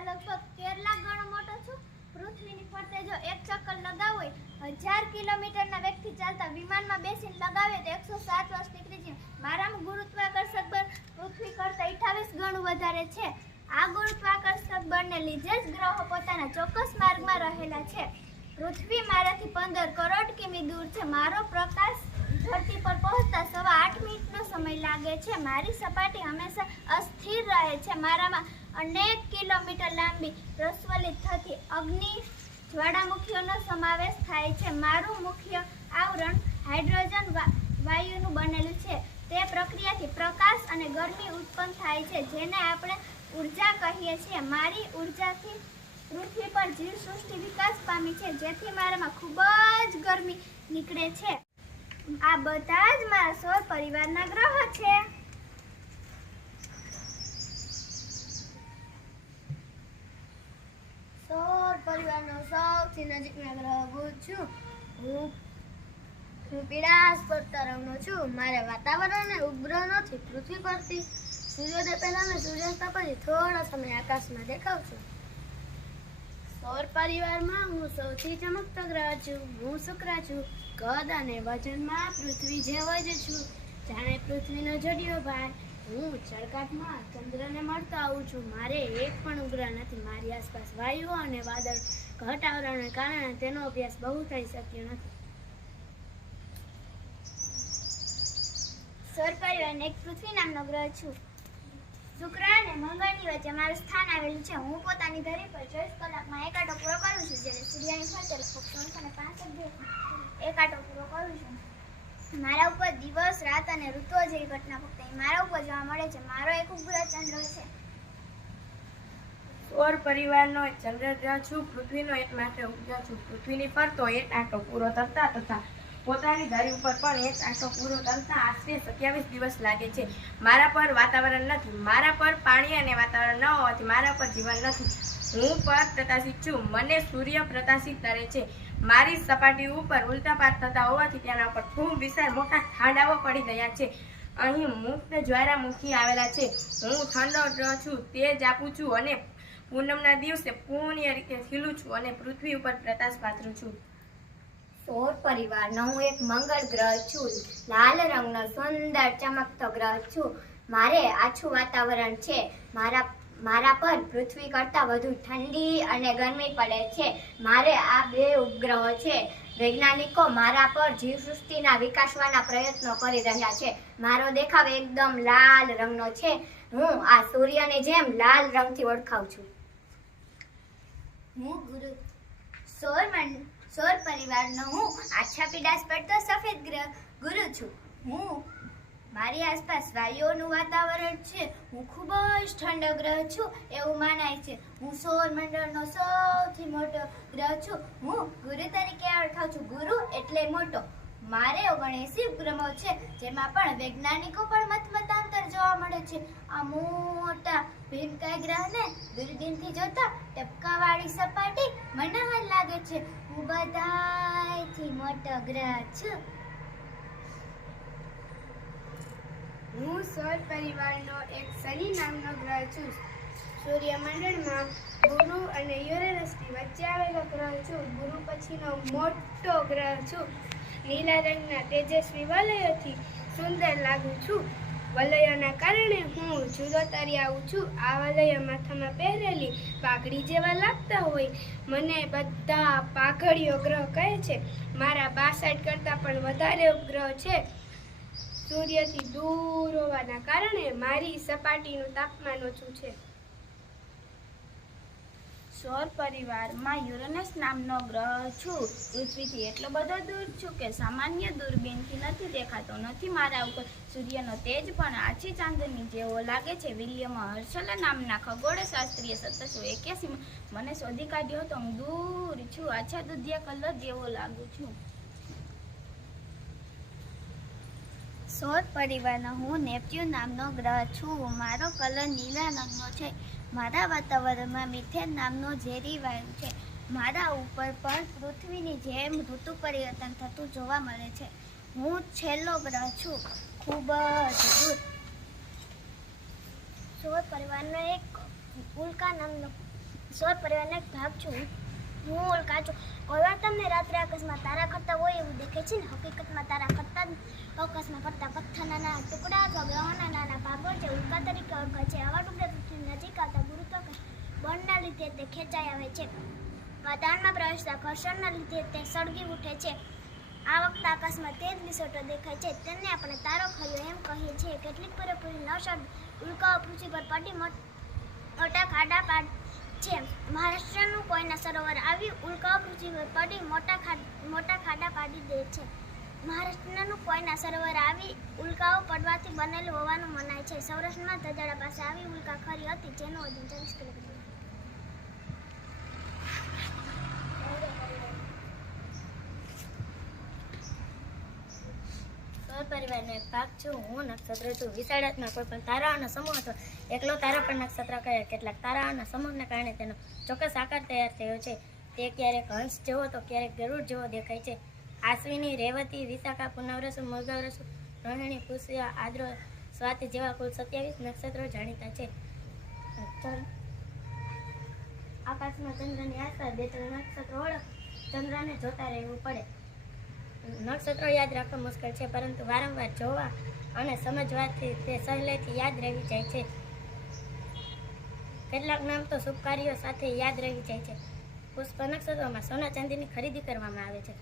કરતાં લગભગ તેર ગણો મોટો છું. પૃથ્વીની ફરતે જો એક ચક્કર લગાવવો હોય, હજાર કિલોમીટરના વ્યક્તિ ચાલતા વિમાનમાં બેસીને લગાવે તો એકસો સાત વર્ષ નીકળી જાય. મારામાં ગુરુત્વાકર્ષક બળ પૃથ્વી કરતાં અઠાવીસ ગણું વધારે છે. આ ગુરુત્વાકર્ષક બળને લીધે જ ગ્રહો પોતાના ચોક્કસ માર્ગમાં રહેલા છે. પૃથ્વી મારાથી પંદર કરોડ કિમી દૂર છે. મારો પ્રકાશ ધરતી પર પહોંચતા સવા આઠ મિનિટનો સમય લાગે છે. મારી સપાટી હંમેશા અસ્થિર રહે છે. મારામાં અનેક કિલોમીટર લાંબી પ્રસ્વલિત થતી અગ્નિ જ્વાળામુખીઓનો સમાવેશ થાય છે. મારું મુખ્ય આવરણ હાઇડ્રોજન વાયુનું બનેલું છે. તે પ્રક્રિયાથી પ્રકાશ અને ગરમી ઉત્પન્ન થાય છે, જેને આપણે ઊર્જા કહીએ છીએ. મારી ઉર્જાથી પૃથ્વી પર જીવસૃષ્ટિ વિકાસ પામી છે, જેથી મારામાં ખૂબ જ ગરમી નીકળે છે. આ બધા જ મારા સૌર પરિવારના ગ્રહો છે. સૌર પરિવારનો સૌથી નજીકના ગ્રહ બુધ છું હું હું પડતા રંગનો છું મારે વાતાવરણ અને ઉપગ્રહ નથી પૃથ્વી પરથી સૂર્યોદય પહેલા અને સૂર્યાસ્ત પછી થોડો સમય આકાશમાં દેખાવ છું સૌર પરિવારમાં હું સૌથી ચમકતો ગ્રહ છું. હું શુક્ર છું કદ અને વજનમાં પૃથ્વી જેવો જ છું જાણે પૃથ્વીનો જડિયો ભાઈ. હું ચળકાટમાં ચંદ્રને મળતો આવું છું. મારે એક પણ ઉપગ્રહ નથી. મારી આસપાસ વાયુઓ અને વાદળ ઘટ આવરણને કારણે તેનો અભ્યાસ બહુ થઈ શક્યો નથી. સૌર પરિવારનો એક પૃથ્વી નામનો ગ્રહ છું. શુક્ર અને મંગળની વચ્ચે મારું સ્થાન આવેલું છે. હું પોતાની ધરી પર ચોવીસ કલાકમાં એક આટો પૂરો કરું છું, જ્યારે સૂર્યની ફરતે ત્રણસો ને પાંસઠ દિવસમાં એક આટો પૂરો કરું છું. મારા ઉપર દિવસ, રાત અને ઋતુઓ જેવી ઘટના ફક્ત મારા ઉપર જોવા મળે છે. મારો એક ઉપગ્રહ ચંદ્ર છે. સૌર પરિવારનો ચંદ્ર ગ્રહ છું, પૃથ્વીનો એક માત્ર ઉપગ્રહ છું. પૃથ્વીની ફરતો એક આંટો પૂરો તરતા તથા પોતાની ધરી ઉપર પણ એક આંટો પૂરો તરતા આશરે સત્યાવીસ દિવસ લાગે છે. મારા પર વાતાવરણ નથી. મારા પર પાણી અને વાતાવરણ ન હોવાથી મારા પર જીવન નથી. હું પર પ્રકાશિત છું. મને સૂર્ય પ્રકાશિત કરે છે. મારી સપાટી ઉપર ઉલ્ટાપાત થતા હોવાથી તેના ઉપર ખૂબ વિશાળ મોટા ખાડાઓ પડી ગયા છે. અહીં મુક્ત જ્વાળામુખી આવેલા છે. હું ઠંડો ગ્રહ છું. તેજ આપું છું અને પૂનમના દિવસે પૂર્ણ રીતે ખીલું છું અને પૃથ્વી ઉપર પ્રકાશ પાથરું છું. સૌર પરિવારનો હું એક મંગળ ગ્રહ છું. લાલ રંગનો સુંદર ચમકતો ગ્રહ છું. મારે આછું વાતાવરણ છે. મારા મારા પર પૃથ્વી કરતાં વધુ ઠંડી અને ગરમી પડે છે. મારે આ બે ઉપગ્રહો છે. વૈજ્ઞાનિકો મારા પર જીવસૃષ્ટિના વિકાસવાના પ્રયત્નો કરી રહ્યા છે. મારો દેખાવ એકદમ લાલ રંગનો છે. હું આ સૂર્યની જેમ લાલ રંગથી ઓળખાવું છું. હું ગુરુ. સૌર મંડ સૌર પરિવારનો હું આછા પીડાસ પડતો સફેદ ગ્રહ ગુરુ છું. હું મારી આસપાસ વાયુઓનું વાતાવરણ છે. હું ખૂબ જ ઠંડો ગ્રહ છું એવું માનાય છે. હું સૌર મંડળનો સૌથી મોટો ગ્રહ છું. હું ગુરુ તરીકે ઓળખાઉં છું. ગુરુ એટલે મોટો. મારે ઓગણએંસી ઉપગ્રહો છે, જેમાં પણ વૈજ્ઞાનિકો પણ મત મતાંતર જોવા મળે છે. આ મોટા ભીમકાય ગ્રહને દૂરબીનથી જોતા ટપકાવાળી સપાટી મનોહર લાગે છે. હું બધાથી મોટો ગ્રહ છું. હું સૌર પરિવારનો એક શનિ નામનો ગ્રહ છું. સૂર્યમંડળમાં ગુરુ અને યુરેનસની વચ્ચે આવેલો ગ્રહ છું. ગુરુ પછીનો મોટો ગ્રહ છું. નીલા રંગના તેજસ્વી વલયોથી સુંદર લાગું છું. વલયોના કારણે હું જુદો તરી આવું છું. આ વલયો માથામાં પહેરેલી પાઘડી જેવા લાગતા હોય. મને બધા પાઘડીઓ ગ્રહ કહે છે. મારા બાસઠ કરતાં પણ વધારે ઉપગ્રહ છે. સૂર્યથી દૂર હોવાના કારણે મારી સપાટીનું તાપમાન ઓછું છે. સૌર પરિવારમાં યુરેનસ નામનો ગ્રહ છું. પૃથ્વીથી એટલો બધો દૂર છું કે સામાન્ય દૂરબીનથી નથી દેખાતો, નથી મારા ઉપર સૂર્યનો તેજ, પણ આછી ચાંદની જેવો લાગે છે. વિલિયમ હર્ષલ નામના ખગોળશાસ્ત્રીએ સત્તરસો એક્યાસીમાં મને શોધી કાઢ્યો હતો, હું દૂર છું, આછા દૂધિયા કલર જેવો લાગુ છું. સૌર પરિવારનો હું નેપચ્યુન નામનો ગ્રહ છું. મારો કલર નીલા રંગનો છે. મારા વાતાવરણમાં મિથેન નામનો ઝેરી વાયુ છે. મારા ઉપર પણ પૃથ્વીની જેમ ઋતુ પરિવર્તન થતું જોવા મળે છે. હું છેલ્લો ગ્રહ છું. ખૂબ જ દૂર સૌર પરિવારનો એક ઉલ્કા નામનો સૌર પરિવારનો એક ભાગ છું. હું ઉલ્કા છું. કોઈ વાર તમને રાત્રે આકાશમાં તારા કરતા હોય એવું દેખે છે ને? હકીકતમાં તારા કરતા આકાશમાં ફરતા પથ્થરના નાના ટુકડા અથવા ગ્રહોના નાના ભાગો જે ઉલ્કા તરીકે ઓળખાય છે. આવા ટુકડા પૃથ્વીની નજીક આવતા ગુરુત્વાકર્ષણ લીધે તે ખેંચાઈ આવે છે. વાતાવરણમાં પ્રવેશતા ઘર્ષણના લીધે તે સળગી ઉઠે છે. આ વખતે આકાશમાં તેજ લીસોટો દેખાય છે. તેને આપણે તારો ખર્યો એમ કહીએ છીએ. કેટલીક પૂરેપૂરી નવસર ઉલ્કાઓ પૃથ્વી પર પડી મોટા ખાડા પાડ છે. મહારાષ્ટ્રનું કોઈના સરોવર આવી ઉલ્કાઓ પૃથ્વી પર પડી મોટા મોટા ખાડા પાડી દે છે. મહારાષ્ટ્રનું કોઈના સરોવર આવી ઉલ્કાઓ પડવાથી બનેલું હોવાનું મનાય છે. સૌરાષ્ટ્રમાં ધજાડા પાસે આવી ઉલ્કા ખરી હતી, જેનું વજન ચાલીસ કિલોગ્રામ પરિવારનો વિશાખા, પુનવરસુ, મૃગવરસુ, રોહિણી, પુષ્ય, આદ્ર, સ્વાતિ જેવા કુલ સત્યાવીસ નક્ષત્રો જાણીતા છે. આકાશમાં ચંદ્રની આસપાસ બે ત્રણ નક્ષત્રો ઓળખ ચંદ્રને જોતા રહેવું પડે. નક્ષત્રો યાદ રાખવા મુશ્કેલ છે, પરંતુ વારંવાર જોવા અને સમજવાથી તે સહેલાઈથી યાદ રહી જાય છે. કેટલાક નામ તો શુભ કાર્યો સાથે યાદ રહી જાય છે. પુષ્પ નક્ષત્રોમાં સોના ચાંદીની ખરીદી કરવામાં આવે છે.